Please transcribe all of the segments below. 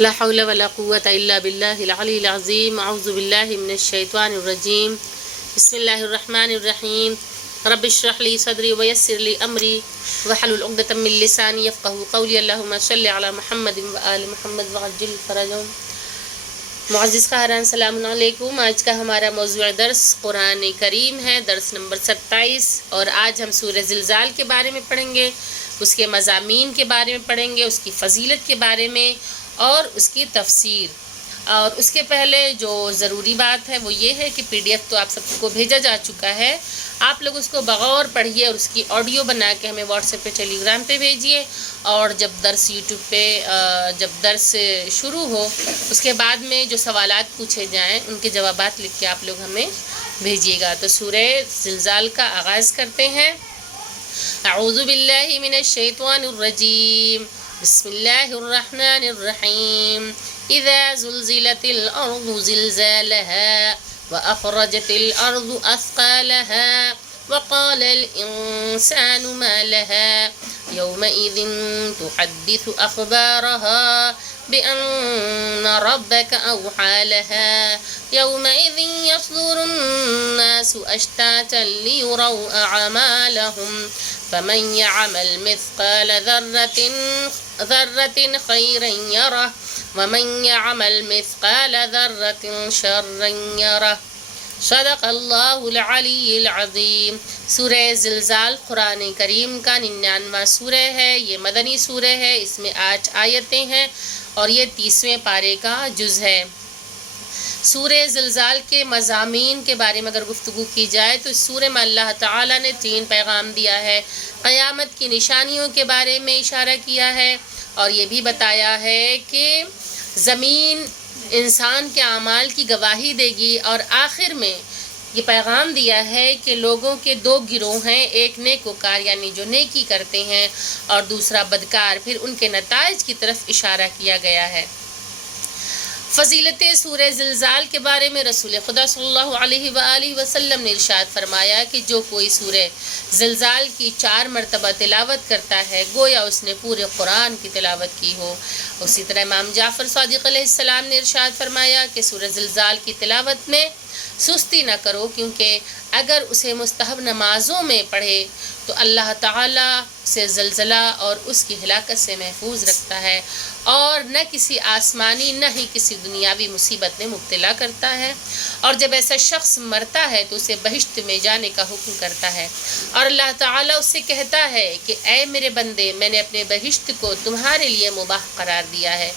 لا حول ولا قوة إلا بالله العلي العظيم. أعوذ بالله من الشيطان الرجيم. بسم الله الرحمن الرحيم. رب اشرح لي صدري ويسر لي أمري واحلل عقدة من لساني يفقهوا قولي. اللهم صل على محمد وآل محمد وعجل فرجهم. معزز خاران سلام علیکم. آج کا ہمارا موضوع درس قرآن کریم ہے، درس نمبر 27، اور آج ہم سورہ زلزال کے بارے میں پڑھیں گے، اس کے مضامین کے بارے میں پڑھیں گے، اس کی فضیلت کے بارے میں اور اس کی تفسیر. اور اس کے پہلے جو ضروری بات ہے وہ یہ ہے کہ پی ڈی ایف تو آپ سب کو بھیجا جا چکا ہے، آپ لوگ اس کو بغور پڑھیے اور اس کی آڈیو بنا کے ہمیں واٹس ایپ پہ، ٹیلی گرام پہ بھیجیے. اور جب درس یوٹیوب پہ جب درس شروع ہو اس کے بعد میں جو سوالات پوچھے جائیں ان کے جوابات لکھ کے آپ لوگ ہمیں بھیجیے گا. تو سورہ زلزال کا آغاز کرتے ہیں. اعوذ باللہ من الشیطان الرجیم. بسم اللہ الرحمن الرحیم. اذا زلزلت الارض زلزالها واخرجت الارض اثقالها وقال الانسان ما لها يومئذ تحدث اخبارها بأن ربك أوحى لها يومئذ يصدر الناس أشتاتا ليروا أعمالهم فمن يعمل مثقال ذرة خيرا يره ومن يعمل مثقال ذرة شرا يره. صدق اللہ العلی العظیم. سورہ زلزال قرآن کریم کا 99واں سورہ ہے. یہ مدنی سورہ ہے، اس میں 8 آیتیں ہیں اور یہ 30ویں پارے کا جز ہے. سورہ زلزال کے مضامین کے بارے میں اگر گفتگو کی جائے تو اس سورہ میں اللہ تعالیٰ نے 3 پیغام دیا ہے. قیامت کی نشانیوں کے بارے میں اشارہ کیا ہے اور یہ بھی بتایا ہے کہ زمین انسان کے اعمال کی گواہی دے گی، اور آخر میں یہ پیغام دیا ہے کہ لوگوں کے 2 گروہ ہیں، ایک نیکوکار یعنی جو نیکی کرتے ہیں اور دوسرا بدکار. پھر ان کے نتائج کی طرف اشارہ کیا گیا ہے. فضیلت سورہ زلزال کے بارے میں رسول خدا صلی اللہ علیہ وآلہ وسلم نے ارشاد فرمایا کہ جو کوئی سورہ زلزال کی 4 مرتبہ تلاوت کرتا ہے گویا اس نے پورے قرآن کی تلاوت کی ہو. اسی طرح امام جعفر صادق علیہ السلام نے ارشاد فرمایا کہ سورہ زلزال کی تلاوت میں سستی نہ کرو، کیونکہ اگر اسے مستحب نمازوں میں پڑھے تو اللہ تعالیٰ سے زلزلہ اور اس کی ہلاکت سے محفوظ رکھتا ہے، اور نہ کسی آسمانی نہ ہی کسی دنیاوی مصیبت میں مبتلا کرتا ہے. اور جب ایسا شخص مرتا ہے تو اسے بہشت میں جانے کا حکم کرتا ہے، اور اللہ تعالیٰ اس سے کہتا ہے کہ اے میرے بندے، میں نے اپنے بہشت کو تمہارے لیے مباح قرار دیا ہے،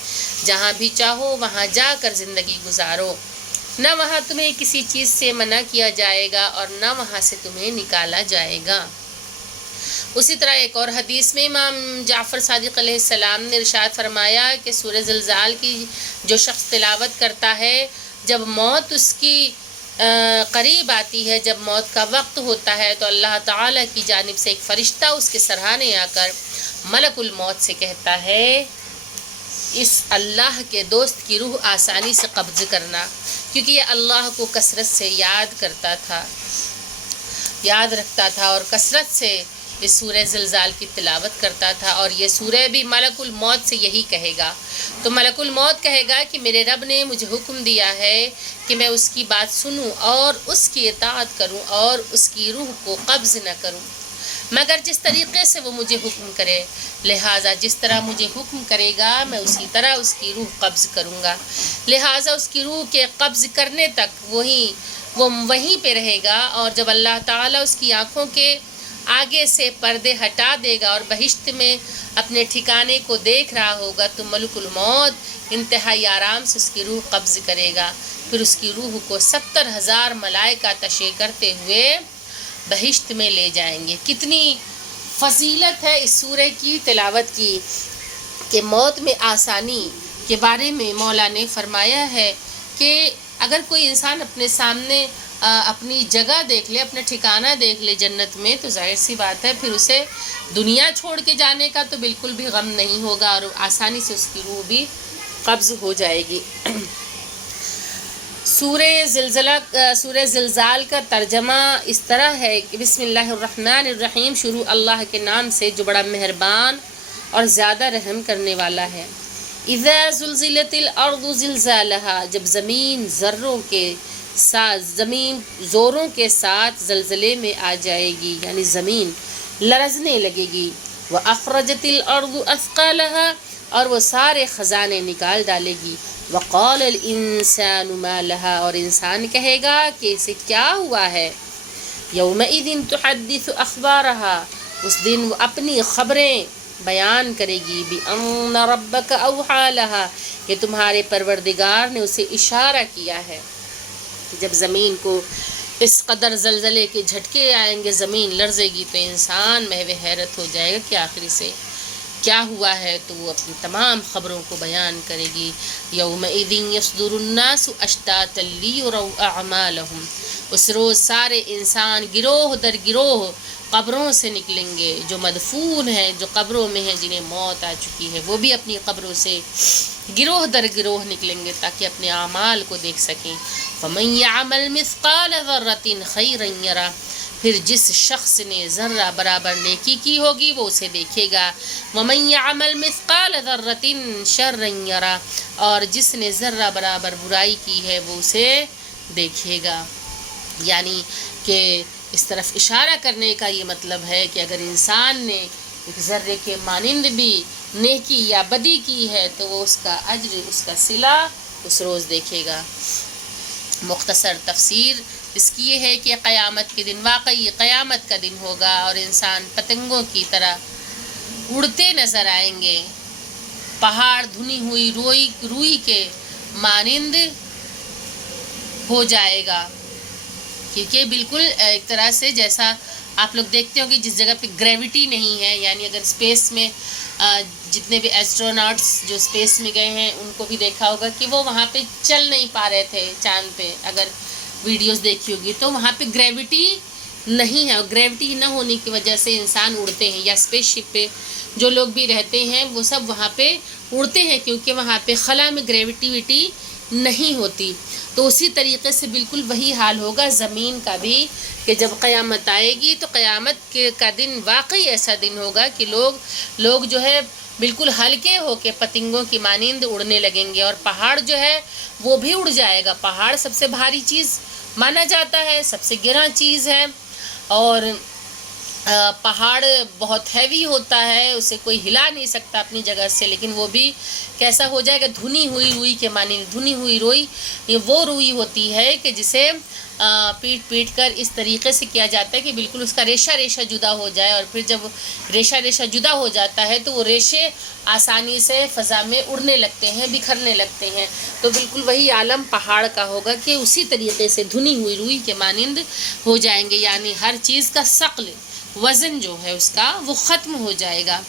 جہاں بھی چاہو وہاں جا کر زندگی گزارو، نہ وہاں تمہیں کسی چیز سے منع کیا جائے گا اور نہ وہاں سے تمہیں نکالا جائے گا. اسی طرح ایک اور حدیث میں امام جعفر صادق علیہ السلام نے ارشاد فرمایا کہ سورہ زلزال کی جو شخص تلاوت کرتا ہے، جب موت اس کی قریب آتی ہے، جب موت کا وقت ہوتا ہے، تو اللہ تعالیٰ کی جانب سے ایک فرشتہ اس کے سرہانے آ کر ملک الموت سے کہتا ہے اس اللہ کے دوست کی روح آسانی سے قبض کرنا، کیونکہ یہ اللہ کو کثرت سے یاد رکھتا تھا اور کثرت سے اس سورہ زلزال کی تلاوت کرتا تھا. اور یہ سورہ بھی ملک الموت سے یہی کہے گا. تو ملک الموت کہے گا کہ میرے رب نے مجھے حکم دیا ہے کہ میں اس کی بات سنوں اور اس کی اطاعت کروں اور اس کی روح کو قبض نہ کروں مگر جس طریقے سے وہ مجھے حکم کرے، لہٰذا جس طرح مجھے حکم کرے گا میں اسی طرح اس کی روح قبض کروں گا. لہٰذا اس کی روح کے قبض کرنے تک وہ وہیں پہ رہے گا، اور جب اللہ تعالیٰ اس کی آنکھوں کے آگے سے پردے ہٹا دے گا اور بہشت میں اپنے ٹھکانے کو دیکھ رہا ہوگا تو ملک الموت انتہائی آرام سے اس کی روح قبض کرے گا. پھر اس کی روح کو 70,000 ملائکہ تشریح کرتے ہوئے بہشت میں لے جائیں گے. کتنی فضیلت ہے اس سورہ کی تلاوت کی کہ موت میں آسانی کے بارے میں مولا نے فرمایا ہے کہ اگر کوئی انسان اپنے سامنے اپنی جگہ دیکھ لے، اپنا ٹھکانہ دیکھ لے جنت میں، تو ظاہر سی بات ہے پھر اسے دنیا چھوڑ کے جانے کا تو بالکل بھی غم نہیں ہوگا اور آسانی سے اس کی روح بھی قبض ہو جائے گی. سورہ زلزال کا ترجمہ اس طرح ہے کہ بسم اللہ الرحمن الرحیم، شروع اللہ کے نام سے جو بڑا مہربان اور زیادہ رحم کرنے والا ہے. اذا زلزلت الارض زلزالها، جب زمین ذروں کے ساتھ، زمین زوروں کے ساتھ زلزلے میں آ جائے گی، یعنی زمین لرزنے لگے گی، واخرجت الارض اثقالها، اور وہ سارے خزانے نکال ڈالے گی، وقال الانسان ما لها، اور انسان کہے گا کہ اسے کیا ہوا ہے، یومئذ تحدث اخبارها، اس دن وہ اپنی خبریں بیان کرے گی، بِأَنَّ رَبَّكَ أَوْحَىٰ لَهَا، کہ تمہارے پروردگار نے اسے اشارہ کیا ہے۔ جب زمین کو اس قدر زلزلے کے جھٹکے آئیں گے، زمین لرزے گی، تو انسان محو حیرت ہو جائے گا کہ آخری سے کیا ہوا ہے، تو وہ اپنی تمام خبروں کو بیان کرے گی۔ یومئذ یصدر الناس اشتاتا لیروا اعمالهم، اس روز سارے انسان گروہ در گروہ قبروں سے نکلیں گے، جو مدفون ہیں، جو قبروں میں ہیں، جنہیں موت آ چکی ہے، وہ بھی اپنی قبروں سے گروہ در گروہ نکلیں گے تاکہ اپنے اعمال کو دیکھ سکیں۔ فمن یعمل مثقال ذرۃ خیرا یرہ، پھر جس شخص نے ذرہ برابر نیکی کی ہوگی وہ اسے دیکھے گا، ومن یعمل مثقال ذرۃ شرا یرہ، اور جس نے ذرہ برابر برائی کی ہے وہ اسے دیکھے گا۔ یعنی کہ اس طرف اشارہ کرنے کا یہ مطلب ہے کہ اگر انسان نے ایک ذرے کے مانند بھی نیکی یا بدی کی ہے تو وہ اس کا اجر، اس کا صلہ اس روز دیکھے گا۔ مختصر تفسیر اس کی یہ ہے کہ قیامت کے دن واقعی قیامت کا دن ہوگا اور انسان پتنگوں کی طرح اڑتے نظر آئیں گے، پہاڑ دھنی ہوئی روئی کے مانند ہو جائے گا، کیونکہ بالکل ایک طرح سے جیسا آپ لوگ دیکھتے ہو کہ جس جگہ پہ گریوٹی نہیں ہے، یعنی اگر اسپیس میں جتنے بھی ایسٹروناٹس جو اسپیس میں گئے ہیں ان کو بھی دیکھا ہوگا کہ وہ وہاں پہ چل نہیں پا رہے تھے چاند پہ، اگر ویڈیوز دیکھی ہوگی تو وہاں پہ گریوٹی نہیں ہے، اور گریوٹی نہ ہونے کی وجہ سے انسان اڑتے ہیں، یا اسپیس شپ پہ جو لوگ بھی رہتے ہیں وہ سب وہاں پہ اڑتے ہیں کیونکہ وہاں پہ خلا میں گریوٹی نہیں ہوتی۔ تو اسی طریقے سے بالکل وہی حال ہوگا زمین کا بھی، کہ جب قیامت آئے گی تو قیامت کا دن واقعی ایسا دن ہوگا کہ لوگ جو ہے بالکل ہلکے ہو کے پتنگوں کی مانند اڑنے لگیں گے، اور پہاڑ جو ہے وہ بھی اڑ جائے گا۔ پہاڑ سب سے بھاری چیز مانا جاتا ہے، سب سے گراں چیز ہے، اور پہاڑ بہت ہیوی ہوتا ہے، اسے کوئی ہلا نہیں سکتا اپنی جگہ سے، لیکن وہ بھی کیسا ہو جائے گا، دھنی ہوئی روئی کے معنی۔ دھنی ہوئی روئی یہ وہ روئی ہوتی ہے کہ جسے پیٹ کر اس طریقے سے کیا جاتا ہے کہ بالکل اس کا ریشہ جدا ہو جائے، اور پھر جب ریشہ جدا ہو جاتا ہے تو وہ ریشے آسانی سے فضا میں اڑنے لگتے ہیں، بکھرنے لگتے ہیں۔ تو بالکل وہی عالم پہاڑ کا ہوگا کہ اسی طریقے سے دھنی ہوئی روئی کے مانند ہو جائیں گے، یعنی ہر چیز کا ثقل، وزن جو ہے اس کا وہ ختم ہو جائے گا۔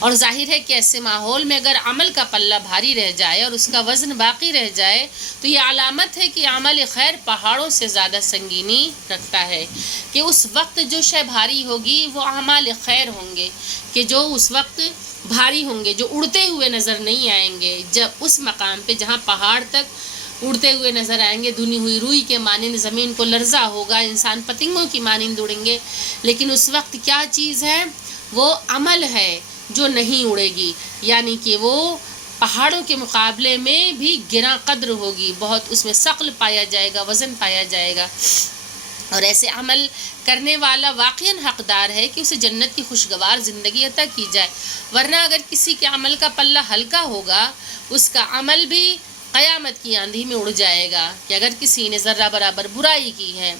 اور ظاہر ہے کہ ایسے ماحول میں اگر عمل کا پلہ بھاری رہ جائے اور اس کا وزن باقی رہ جائے تو یہ علامت ہے کہ عمل خیر پہاڑوں سے زیادہ سنگینی رکھتا ہے، کہ اس وقت جو شے بھاری ہوگی وہ اعمال خیر ہوں گے، کہ جو اس وقت بھاری ہوں گے، جو اڑتے ہوئے نظر نہیں آئیں گے۔ جب اس مقام پہ جہاں پہاڑ تک اڑتے ہوئے نظر آئیں گے، دھنی ہوئی روئی کے مانند زمین کو لرزا ہوگا، انسان پتنگوں کی مانند اڑیں گے، لیکن اس وقت کیا چیز ہے؟ وہ عمل ہے جو نہیں اڑے گی، یعنی کہ وہ پہاڑوں کے مقابلے میں بھی گراں قدر ہوگی، بہت اس میں ثقل پایا جائے گا، وزن پایا جائے گا، اور ایسے عمل کرنے والا واقعاً حقدار ہے کہ اسے جنت کی خوشگوار زندگی عطا کی جائے، ورنہ اگر کسی کے عمل کا پلہ ہلکا ہوگا اس کا عمل بھی قیامت کی آندھی میں اڑ جائے گا، کہ اگر کسی نے ذرہ برابر برائی کی ہے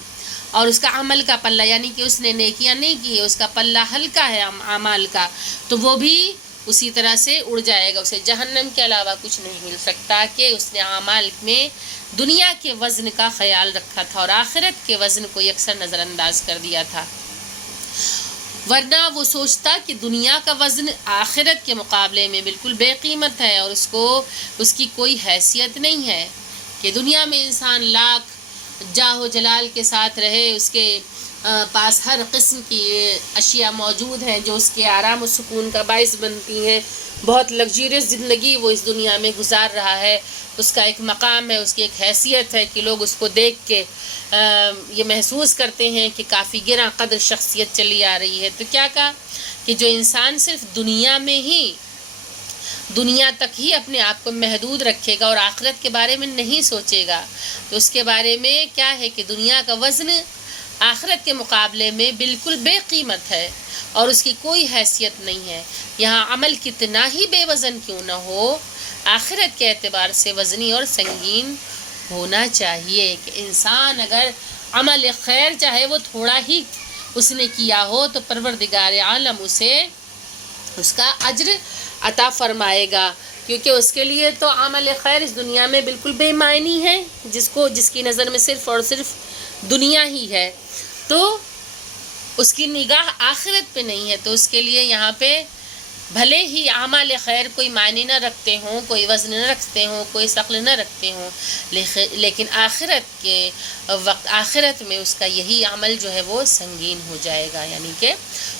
اور اس کا عمل کا پلہ، یعنی کہ اس نے نیکیاں نہیں کی ہے، اس کا پلہ ہلکا ہے اعمال کا، تو وہ بھی اسی طرح سے اڑ جائے گا، اسے جہنم کے علاوہ کچھ نہیں مل سکتا، کہ اس نے اعمال میں دنیا کے وزن کا خیال رکھا تھا اور آخرت کے وزن کو یکسر نظر انداز کر دیا تھا، ورنہ وہ سوچتا کہ دنیا کا وزن آخرت کے مقابلے میں بالکل بے قیمت ہے اور اس کی کوئی حیثیت نہیں ہے، کہ دنیا میں انسان لاکھ جاہ و جلال کے ساتھ رہے، اس کے پاس ہر قسم کی اشیاء موجود ہیں جو اس کے آرام و سکون کا باعث بنتی ہیں، بہت لگژریس زندگی وہ اس دنیا میں گزار رہا ہے، اس کا ایک مقام ہے، اس کی ایک حیثیت ہے کہ لوگ اس کو دیکھ کے یہ محسوس کرتے ہیں کہ کافی گراں قدر شخصیت چلی آ رہی ہے۔ تو کیا کہا کہ جو انسان صرف دنیا میں ہی دنیا تک ہی اپنے آپ کو محدود رکھے گا اور آخرت کے بارے میں نہیں سوچے گا تو اس کے بارے میں کیا ہے کہ دنیا کا وزن آخرت کے مقابلے میں بالکل بے قیمت ہے اور اس کی کوئی حیثیت نہیں ہے۔ یہاں عمل کتنا ہی بے وزن کیوں نہ ہو، آخرت کے اعتبار سے وزنی اور سنگین ہونا چاہیے کہ انسان اگر عمل خیر چاہے وہ تھوڑا ہی اس نے کیا ہو تو پروردگار عالم اسے اس کا اجر عطا فرمائے گا، کیونکہ اس کے لیے تو عمل خیر اس دنیا میں بالکل بے معنی ہے، جس کی نظر میں صرف اور صرف دنیا ہی ہے، تو اس کی نگاہ آخرت پہ نہیں ہے، تو اس کے لیے یہاں پہ بھلے ہی اعمال خیر کوئی معنی نہ رکھتے ہوں، کوئی وزن نہ رکھتے ہوں، کوئی ثقل نہ رکھتے ہوں، لیکن آخرت کے وقت آخرت میں اس کا یہی عمل جو ہے وہ سنگین ہو جائے گا، یعنی کہ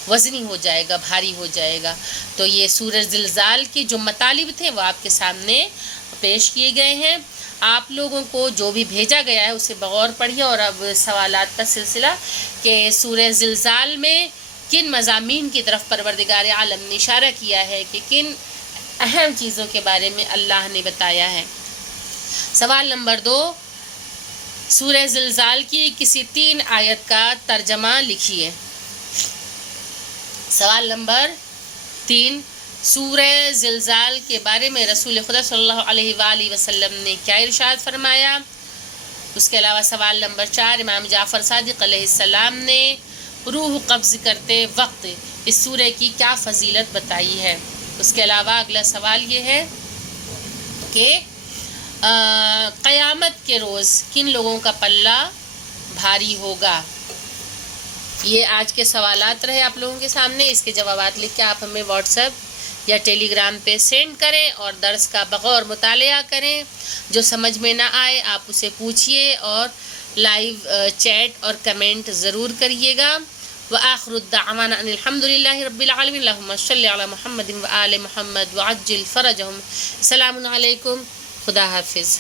وزنی ہو جائے گا، بھاری ہو جائے گا۔ تو یہ سورہ زلزال کی جو مطالب تھے وہ آپ کے سامنے پیش کیے گئے ہیں۔ آپ لوگوں کو جو بھی بھیجا گیا ہے اسے بغور پڑھیے، اور اب سوالات کا سلسلہ کہ سورہ زلزال میں کن مضامین کی طرف پروردگار عالم نے اشارہ کیا ہے، کہ کن اہم چیزوں کے بارے میں اللہ نے بتایا ہے۔ سوال نمبر 2، سورہ زلزال کی کسی 3 آیت کا ترجمہ لکھیے۔ سوال نمبر 3، سورہ زلزال کے بارے میں رسول خدا صلی اللہ علیہ وآلہ وسلم نے کیا ارشاد فرمایا؟ اس کے علاوہ سوال نمبر 4، امام جعفر صادق علیہ السلام نے روح قبض کرتے وقت اس سورہ کی کیا فضیلت بتائی ہے؟ اس کے علاوہ اگلا سوال یہ ہے کہ قیامت کے روز کن لوگوں کا پلہ بھاری ہوگا؟ یہ آج کے سوالات رہے آپ لوگوں کے سامنے۔ اس کے جوابات لکھ کے آپ ہمیں واٹس ایپ یا ٹیلی گرام پہ سینڈ کریں اور درس کا بغور مطالعہ کریں۔ جو سمجھ میں نہ آئے آپ اسے پوچھیے اور لائیو چیٹ اور کمنٹ ضرور کریے گا۔ وآخر الدعوانا ان الحمد للہ رب العالمین، اللہم صلی علی محمد وآل محمد وعجل فرجہم۔ السلام علیکم، خدا حافظ۔